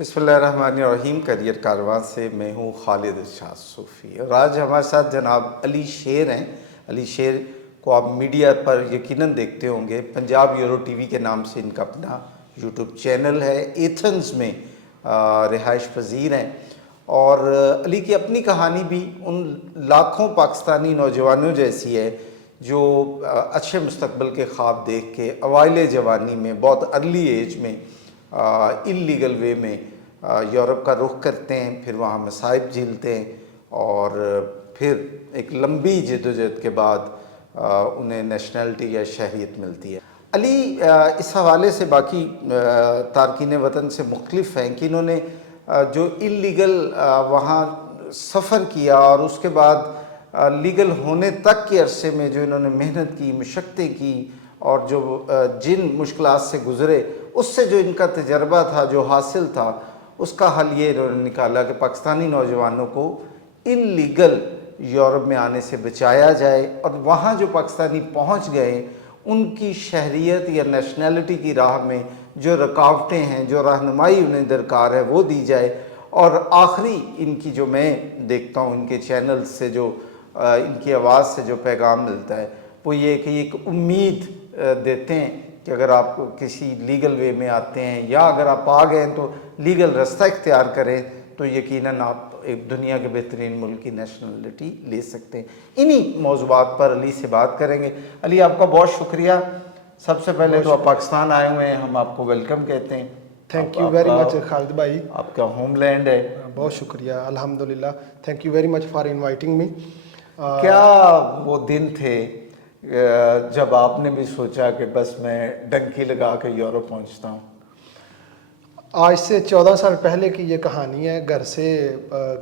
بسم اللہ الرحمن الرحیم. کریئر کاروان سے میں ہوں خالد ارشاد صوفی، اور آج ہمارے ساتھ جناب علی شیر ہیں. علی شیر کو آپ میڈیا پر یقیناً دیکھتے ہوں گے. پنجاب یورو ٹی وی کے نام سے ان کا اپنا یوٹیوب چینل ہے. ایتھنز میں رہائش پذیر ہیں، اور علی کی اپنی کہانی بھی ان لاکھوں پاکستانی نوجوانوں جیسی ہے جو اچھے مستقبل کے خواب دیکھ کے اوائل جوانی میں بہت ارلی ایج میں انلیگل وے میں یورپ کا رخ کرتے ہیں، پھر وہاں مصائب جھیلتے ہیں، اور پھر ایک لمبی جدوجہد کے بعد انہیں نیشنلٹی یا شہریت ملتی ہے. علی اس حوالے سے باقی تارکین وطن سے مختلف ہیں کہ انہوں نے جو انلیگل وہاں سفر کیا اور اس کے بعد لیگل ہونے تک کے عرصے میں جو انہوں نے محنت کی، مشقتیں کی، اور جو جن مشکلات سے گزرے، اس سے جو ان کا تجربہ تھا، جو حاصل تھا، اس کا حل یہ انہوں نے نکالا کہ پاکستانی نوجوانوں کو انلیگل یورپ میں آنے سے بچایا جائے، اور وہاں جو پاکستانی پہنچ گئے ان کی شہریت یا نیشنلٹی کی راہ میں جو رکاوٹیں ہیں، جو رہنمائی انہیں درکار ہے، وہ دی جائے. اور آخری ان کی جو میں دیکھتا ہوں ان کے چینل سے جو ان کی آواز سے جو پیغام ملتا ہے وہ یہ کہ ایک امید دیتے ہیں کہ اگر آپ کسی لیگل وے میں آتے ہیں، یا اگر آپ آ گئے ہیں تو لیگل رستہ اختیار کریں، تو یقیناً آپ ایک دنیا کے بہترین ملک کی نیشنلٹی لے سکتے ہیں. انہی موضوعات پر علی سے بات کریں گے. علی، آپ کا بہت شکریہ. سب سے پہلے تو آپ پاکستان آئے ہوئے ہیں، ہم آپ کو ویلکم کہتے ہیں. تھینک یو ویری مچ خالد بھائی. آپ کا ہوم لینڈ ہے. بہت شکریہ، الحمدللہ. Thank you very much for inviting me. کیا وہ دن تھے جب آپ نے بھی سوچا کہ بس میں ڈنکی لگا کے یورپ پہنچتا ہوں؟ آج سے 14 سال پہلے کی یہ کہانی ہے. گھر سے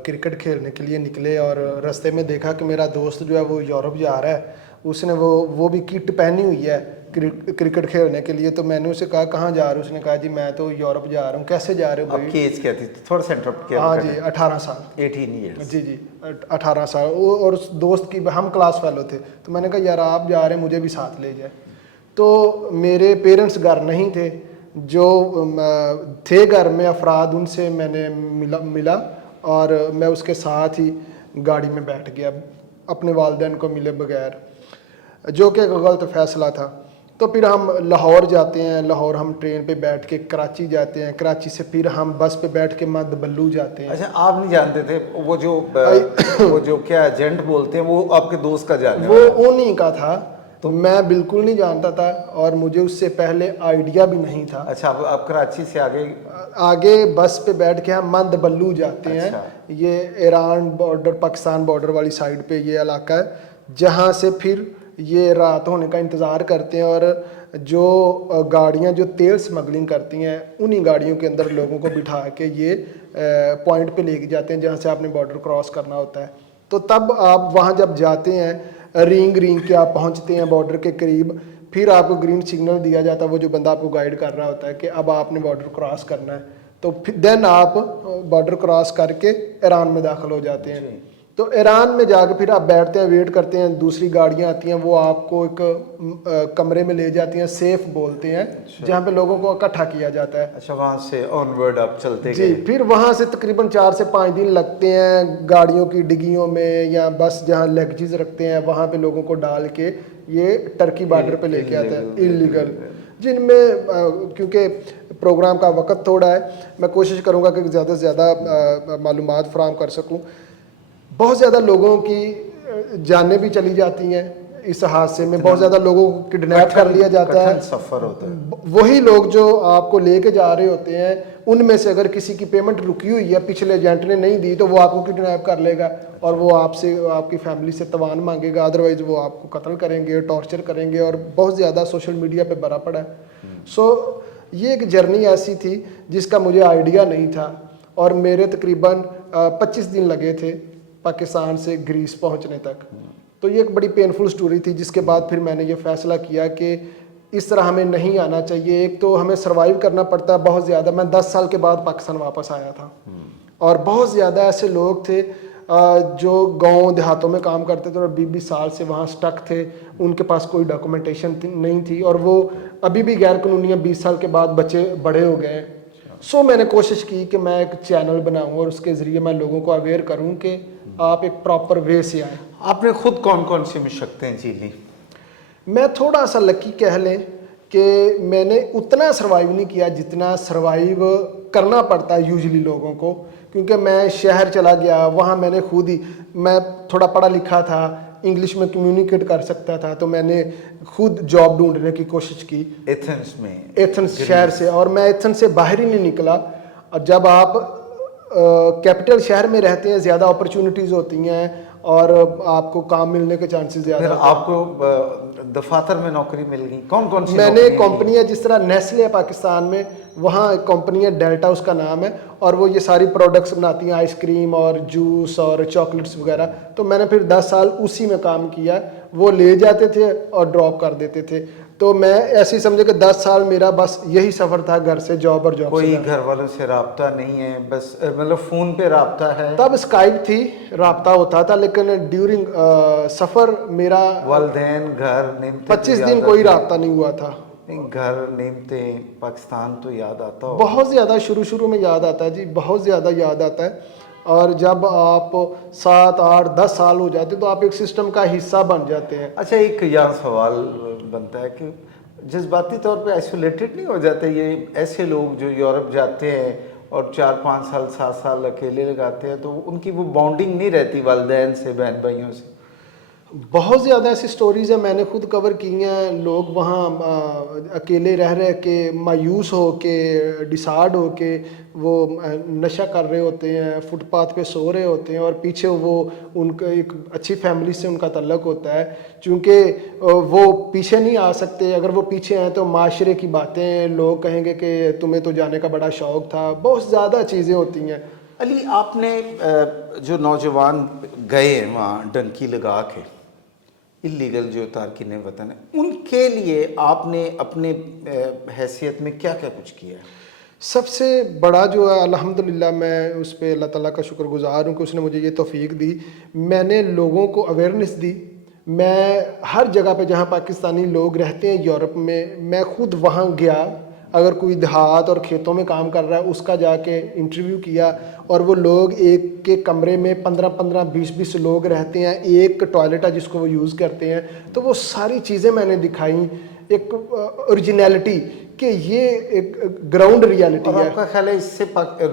کرکٹ کھیلنے کے لیے نکلے اور رستے میں دیکھا کہ میرا دوست جو ہے وہ یورپ جا رہا ہے. اس نے وہ بھی کٹ پہنی ہوئی ہے کرکٹ کھیلنے کے لیے. تو میں نے اسے کہا کہاں جا رہا ہوں؟ اس نے کہا جی میں تو یورپ جا رہا ہوں. کیسے جا رہے ہو بھائی؟ آپ کی ایج کیا تھی؟ تھوڑا سا انٹرپٹ کیا. ہاں جی 18 سال. 18 ایئرس. جی 18 سال. اور اس دوست کی ہم کلاس فیلو تھے. تو میں نے کہا یار آپ جا رہے ہیں مجھے بھی ساتھ لے جائے. تو میرے پیرنٹس گھر نہیں تھے، جو تھے گھر میں افراد ان سے میں نے ملا اور میں اس کے ساتھ ہی گاڑی میں بیٹھ گیا اپنے والدین کو ملے بغیر، جو کہ ایک غلط فیصلہ تھا. تو پھر ہم لاہور جاتے ہیں، لاہور ہم ٹرین پہ بیٹھ کے کراچی جاتے ہیں، کراچی سے پھر ہم بس پہ بیٹھ کے مد بلو جاتے ہیں. اچھا، آپ نہیں جانتے تھے وہ جو کیا ایجنٹ بولتے ہیں وہ آپ کے دوست کا جانے وہ انہی کا تھا. تو میں بالکل نہیں جانتا تھا اور مجھے اس سے پہلے آئیڈیا بھی نہیں تھا. اچھا، آپ کراچی سے آگے بس پہ بیٹھ کے ہم مند بلو جاتے ہیں. یہ ایران بارڈر، پاکستان بارڈر والی سائڈ پہ یہ علاقہ ہے، جہاں سے پھر یہ رات ہونے کا انتظار کرتے ہیں، اور جو گاڑیاں جو تیل سمگلنگ کرتی ہیں انہی گاڑیوں کے اندر لوگوں کو بٹھا کے یہ پوائنٹ پہ لے کے جاتے ہیں جہاں سے آپ نے بارڈر کراس کرنا ہوتا ہے. تو تب آپ وہاں جب جاتے ہیں رینگ کے آپ پہنچتے ہیں بارڈر کے قریب، پھر آپ کو گرین سگنل دیا جاتا ہے، وہ جو بندہ آپ کو گائیڈ کر رہا ہوتا ہے کہ اب آپ نے بارڈر کراس کرنا ہے. تو پھر دین آپ بارڈر کراس کر کے ایران میں داخل ہو جاتے ہیں. تو ایران میں جا کے پھر آپ بیٹھتے ہیں، ویٹ کرتے ہیں، دوسری گاڑیاں آتی ہیں، وہ آپ کو ایک کمرے میں لے جاتی ہیں، سیف بولتے ہیں، جہاں پہ لوگوں کو اکٹھا کیا جاتا ہے. اچھا، وہاں سے آن ورڈ آپ چلتے جی. پھر وہاں سے تقریباً 4 سے 5 دن لگتے ہیں گاڑیوں کی ڈگیوں میں، یا بس جہاں لیگجز رکھتے ہیں وہاں پہ لوگوں کو ڈال کے یہ ٹرکی بارڈر پہ لے کے آتے ہیں انلیگل. جن میں کیونکہ پروگرام کا وقت تھوڑا ہے، میں کوشش کروں گا کہ زیادہ سے زیادہ معلومات فراہم کر سکوں. بہت زیادہ لوگوں کی جانیں بھی چلی جاتی ہیں اس حادثے میں، بہت زیادہ لوگوں کو کڈنیپ کر لیا جاتا ہے. سفر ہوتا ہے. وہی لوگ جو آپ کو لے کے جا رہے ہوتے ہیں ان میں سے اگر کسی کی پیمنٹ رکی ہوئی ہے، پچھلے ایجنٹ نے نہیں دی، تو وہ آپ کو کڈنیپ کر لے گا اور وہ آپ سے، آپ کی فیملی سے تاوان مانگے گا. ادروائز وہ آپ کو قتل کریں گے، ٹارچر کریں گے، اور بہت زیادہ سوشل میڈیا پہ بھرا پڑا ہے. سو یہ ایک جرنی ایسی تھی جس کا مجھے آئیڈیا نہیں تھا، اور میرے تقریباً 25 دن لگے تھے پاکستان سے گریس پہنچنے تک. تو یہ ایک بڑی پینفل سٹوری تھی، جس کے بعد پھر میں نے یہ فیصلہ کیا کہ اس طرح ہمیں نہیں آنا چاہیے. ایک تو ہمیں سروائیو کرنا پڑتا ہے بہت زیادہ. میں 10 سال کے بعد پاکستان واپس آیا تھا، اور بہت زیادہ ایسے لوگ تھے جو گاؤں دیہاتوں میں کام کرتے تھے اور 20 سال سے وہاں سٹک تھے. ان کے پاس کوئی ڈاکومنٹیشن نہیں تھی، اور وہ ابھی بھی غیر قانونی 20 سال کے بعد بچے بڑے ہو گئے. سو میں نے کوشش کی کہ میں ایک چینل بناؤں اور اس کے ذریعے میں لوگوں کو اویئر کروں کہ آپ ایک پراپر وے سے آئیں. آپ نے خود کون کون سی مشقتیں جھیلی؟ میں تھوڑا سا لکی کہہ لیں کہ میں نے اتنا سروائیو نہیں کیا جتنا سروائیو کرنا پڑتا ہے یوزلی لوگوں کو, کیونکہ میں شہر چلا گیا, وہاں میں نے خود ہی, میں تھوڑا پڑھا لکھا تھا, انگلش میں کمیونیکیٹ کر سکتا تھا, تو میں نے خود جاب ڈھونڈنے کی کوشش کی ایتھنز میں, ایتھنز شہر سے, اور میں ایتھنز سے باہر ہی نہیں نکلا. اور جب آپ کیپٹل شہر میں رہتے ہیں زیادہ اپرچونٹیز ہوتی ہیں اور آپ کو کام ملنے کے چانسز زیادہ پھر ہوتے ہیں. آپ کو دفاتر میں نوکری مل گئی, کون کون سی؟ میں نے کمپنیاں جس طرح نیسلے ہے پاکستان میں, وہاں ایک کمپنی ہے ڈیلٹا اس کا نام ہے, اور وہ یہ ساری پروڈکٹس بناتی ہیں, آئس کریم اور جوس اور چاکلیٹس وغیرہ. تو میں نے پھر 10 سال اسی میں کام کیا, وہ لے جاتے تھے اور ڈراپ کر دیتے تھے. تو میں ایسے ہی سمجھے کہ 10 سال میرا بس یہی سفر تھا, گھر سے جاب اور جاب. کوئی گھر والوں سے رابطہ نہیں ہے, بس مطلب فون پہ رابطہ ہے؟ تب اسکائپ تھی, رابطہ ہوتا تھا, لیکن ڈیورنگ سفر میرا والدین, گھر, نعمتیں 25 دن کوئی رابطہ نہیں ہوا تھا. گھر, نعمتیں, پاکستان تو یاد آتا ہو؟ بہت زیادہ شروع میں یاد آتا ہے جی, بہت زیادہ یاد آتا ہے. اور جب آپ 7 8 10 سال ہو جاتے تو آپ ایک سسٹم کا حصہ بن جاتے ہیں. اچھا, ایک یہاں سوال بنتا ہے کہ جذباتی طور پہ آئسولیٹڈ نہیں ہو جاتے یہ ایسے لوگ جو یورپ جاتے ہیں اور 4 5 سال 7 سال اکیلے لگاتے ہیں, تو ان کی وہ بانڈنگ نہیں رہتی والدین سے, بہن بھائیوں سے؟ بہت زیادہ ایسی سٹوریز ہیں, میں نے خود کور کی ہیں. لوگ وہاں اکیلے رہ کے مایوس ہو کے, ڈسارڈ ہو کے وہ نشہ کر رہے ہوتے ہیں, فٹ پاتھ پہ سو رہے ہوتے ہیں, اور پیچھے وہ ان کا ایک اچھی فیملی سے ان کا تعلق ہوتا ہے. چونکہ وہ پیچھے نہیں آ سکتے, اگر وہ پیچھے آئیں تو معاشرے کی باتیں, لوگ کہیں گے کہ تمہیں تو جانے کا بڑا شوق تھا, بہت زیادہ چیزیں ہوتی ہیں. علی, آپ نے جو نوجوان گئے ہیں وہاں ڈنکی لگا کے, اللیگل جو تارکین وطن ہیں, ان کے لیے آپ نے اپنے حیثیت میں کیا کیا کچھ کیا ہے؟ سب سے بڑا جو ہے, الحمدللہ میں اس پہ اللہ تعالیٰ کا شکر گزار ہوں کہ اس نے مجھے یہ توفیق دی. میں نے لوگوں کو اویئرنیس دی. میں ہر جگہ پہ جہاں پاکستانی لوگ رہتے ہیں یورپ میں خود وہاں گیا. اگر کوئی دیہات اور کھیتوں میں کام کر رہا ہے اس کا جا کے انٹرویو کیا, اور وہ لوگ ایک کے کمرے میں 15 15 20 20 لوگ رہتے ہیں, ایک ٹوائلٹ ہے جس کو وہ یوز کرتے ہیں. تو وہ ساری چیزیں میں نے دکھائیں, ایک اوریجنلٹی کہ یہ ایک گراؤنڈ ریالٹی ہے. آپ کا خیال ہے اس سے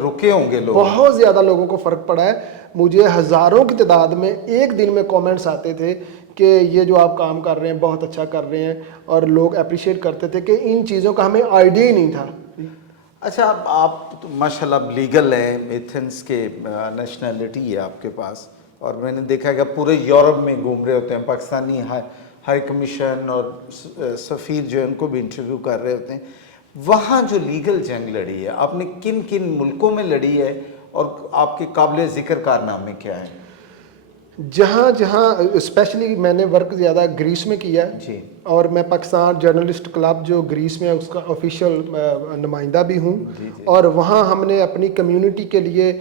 رکے ہوں گے لوگ؟ بہت زیادہ لوگوں کو فرق پڑا ہے. مجھے ہزاروں کی تعداد میں ایک دن میں کومنٹس آتے تھے کہ یہ جو آپ کام کر رہے ہیں بہت اچھا کر رہے ہیں, اور لوگ اپریشیٹ کرتے تھے کہ ان چیزوں کا ہمیں آئیڈیا ہی نہیں تھا. اچھا, آپ ماشاءاللہ لیگل ہیں, ایتھنز کے نیشنلٹی ہے آپ کے پاس, اور میں نے دیکھا کہ پورے یورپ میں گھوم رہے ہوتے ہیں, پاکستانی ہائی کمیشن اور سفیر جو ہے ان کو بھی انٹرویو کر رہے ہوتے ہیں. وہاں جو لیگل جنگ لڑی ہے, آپ نے کن کن ملکوں میں لڑی ہے, اور آپ کے قابل ذکر کارنامے کیا ہیں؟ جہاں اسپیشلی میں نے ورک زیادہ گریس میں کیا ہے جی, اور میں پاکستان جرنلسٹ کلب جو گریس میں ہے اس کا آفیشیل نمائندہ بھی ہوں. اور وہاں ہم نے اپنی کمیونٹی کے لیے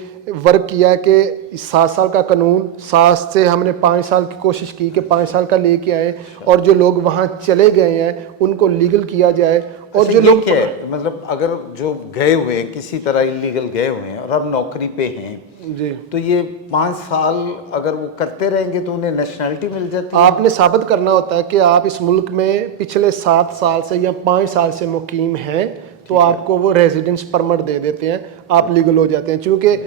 ورک کیا ہے کہ 7 سال کا قانون 7 سے ہم نے 5 سال کی کوشش کی کہ 5 سال کا لے کے آئے, اور جو لوگ وہاں چلے گئے ہیں ان کو لیگل کیا جائے. اور جو لوگ کیا ہے مطلب اگر جو گئے ہوئے ہیں کسی طرح انلیگل گئے ہوئے ہیں اور اب نوکری پہ ہیں جی, تو یہ 5 سال اگر وہ کرتے رہیں گے تو انہیں نیشنلٹی مل جاتی ہے؟ آپ نے ثابت کرنا ہوتا ہے کہ آپ اس ملک میں پچھلے 7 سال سے یا 5 سال سے مقیم ہیں, تو آپ کو وہ ریزیڈنس پرمٹ دے دیتے ہیں, آپ لیگل ہو جاتے ہیں. چونکہ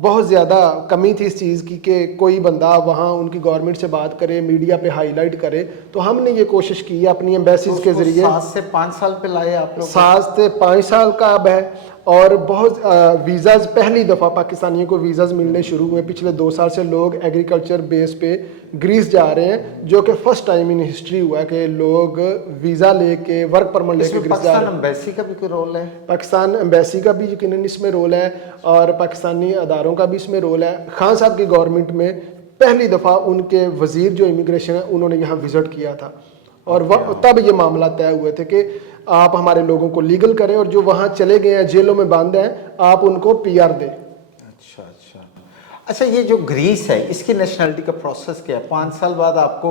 بہت زیادہ کمی تھی اس چیز کی کہ کوئی بندہ وہاں ان کی گورنمنٹ سے بات کرے, میڈیا پہ ہائی لائٹ کرے. تو ہم نے یہ کوشش کی ہے اپنی ایمبیسیز کے ذریعے. 7 سے 5 سال پہ لائے آپ لوگ؟ 7 سے 5 سال کا اب ہے. اور بہت ویزاز, پہلی دفعہ پاکستانیوں کو ویزاز ملنے شروع ہوئے. پچھلے 2 سال سے لوگ ایگریکلچر بیس پہ گریس جا رہے ہیں, جو کہ فرسٹ ٹائم ان ہسٹری ہوا ہے کہ لوگ ویزا لے کے ورک پرمٹ لے کے گریس جا رہے ہیں. پاکستان ایمبیسی کا بھی کوئی رول ہے؟ پاکستان ایمبیسی کا بھی یقیناً اس میں رول ہے, اور پاکستانی اداروں کا بھی اس میں رول ہے. خان صاحب کی گورنمنٹ میں پہلی دفعہ ان کے وزیر جو امیگریشن ہے انہوں نے یہاں وزٹ کیا تھا, اور تب یہ معاملہ طے ہوئے تھے کہ آپ ہمارے لوگوں کو لیگل کریں, اور جو وہاں چلے گئے ہیں جیلوں میں بند ہیں آپ ان کو پی آر دیں. اچھا, یہ جو گریس ہے اس کی نیشنلٹی کا پروسیس کیا ہے؟ 5 سال بعد آپ کو